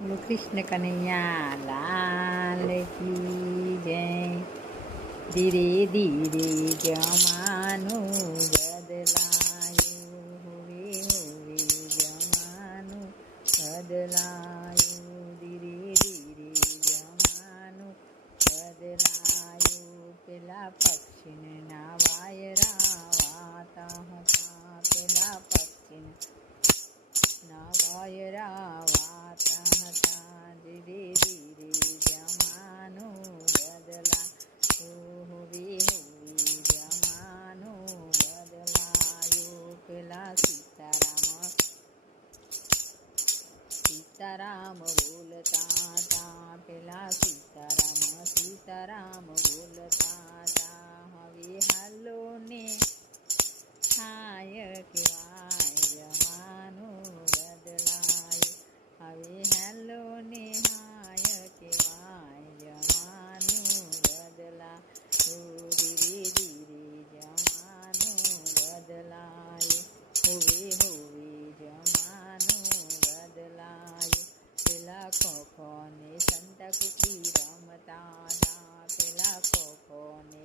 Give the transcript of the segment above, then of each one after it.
બોલો કૃષ્ણ કનૈયા લાલ કી જય. ધીરે ધીરે જમાનું બદલાયું, હોવે હોવે જમાનું બદલાયું. ધીરે ધીરે જમાનું બદલાયું. પેલા પક્ષીના વાયરા વાતા હતા, પેલા પક્ષીના વાયરા વાતા હતા. ધીરે ધીરે જમાનું બદલાયું, હોવે હોવે જમાનું બદલાયું. પેલા સીતારામ બોલતા હતા, પેલા સીતારામ બોલતા હતા. હવે હાલો ને હાય કહેવાય, જમાનું બદલાયું. હવે હાલો ને હાય કહેવાય, જમાનું બદલાયું. ધીરે ધીરે જમાનું બદલાયું, હોવે હોવે જમાનું બદલાયું. પેલા ખોખો ને સંતાકુકડી રમતા હતા, પેલા ખોખો ને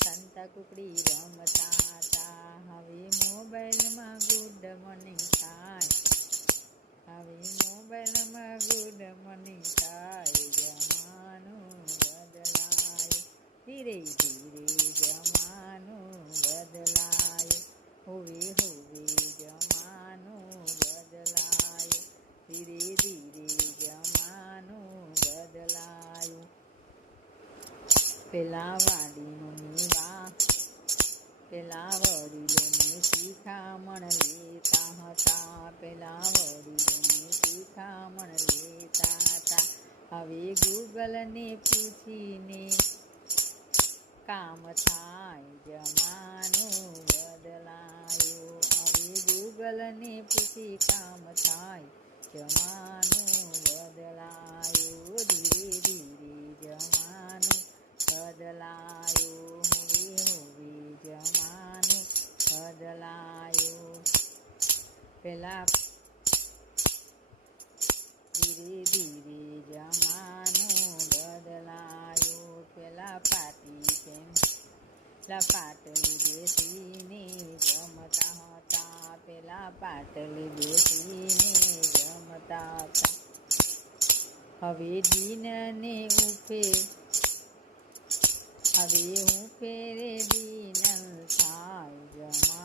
સંતાકુકડી રમતા હતા. હવે મોબાઈલમાં ગુડ મોર્નિંગ થાય, હવે મોબાઈલમાં ગુડ મોર્નિંગ થાય. જમાનું બદલાયું, ધીરે ધીરે જમાનું બદલાયું, હોવે હોવે જમાનું બદલાયું. ધીરે ધીરે જમાનું બદલાયું. પેલા વડીલોની શિખામણ લેતા હતા, પેલા વડીલોની શિખામણ લેતા હતા. હવે ગૂગલને પૂછીને કામ થાય, જમાનું બદલાયું. હવે ગૂગલને પૂછી કામ થાય, જમાનું બદલાયું. ધીરે ધીરે જમાનું બદલાયું, હોવે હોવે જમાનું બદલાયું. પેલા ધીરે ધીરે જમાનું બદલાયું. પેલા પાટલી બેસીને જમતા હતા, પેલા પાટલી બેસીને જમતા હતા. હવે દીનને હવે હું ફેરે દીન થાય, જમા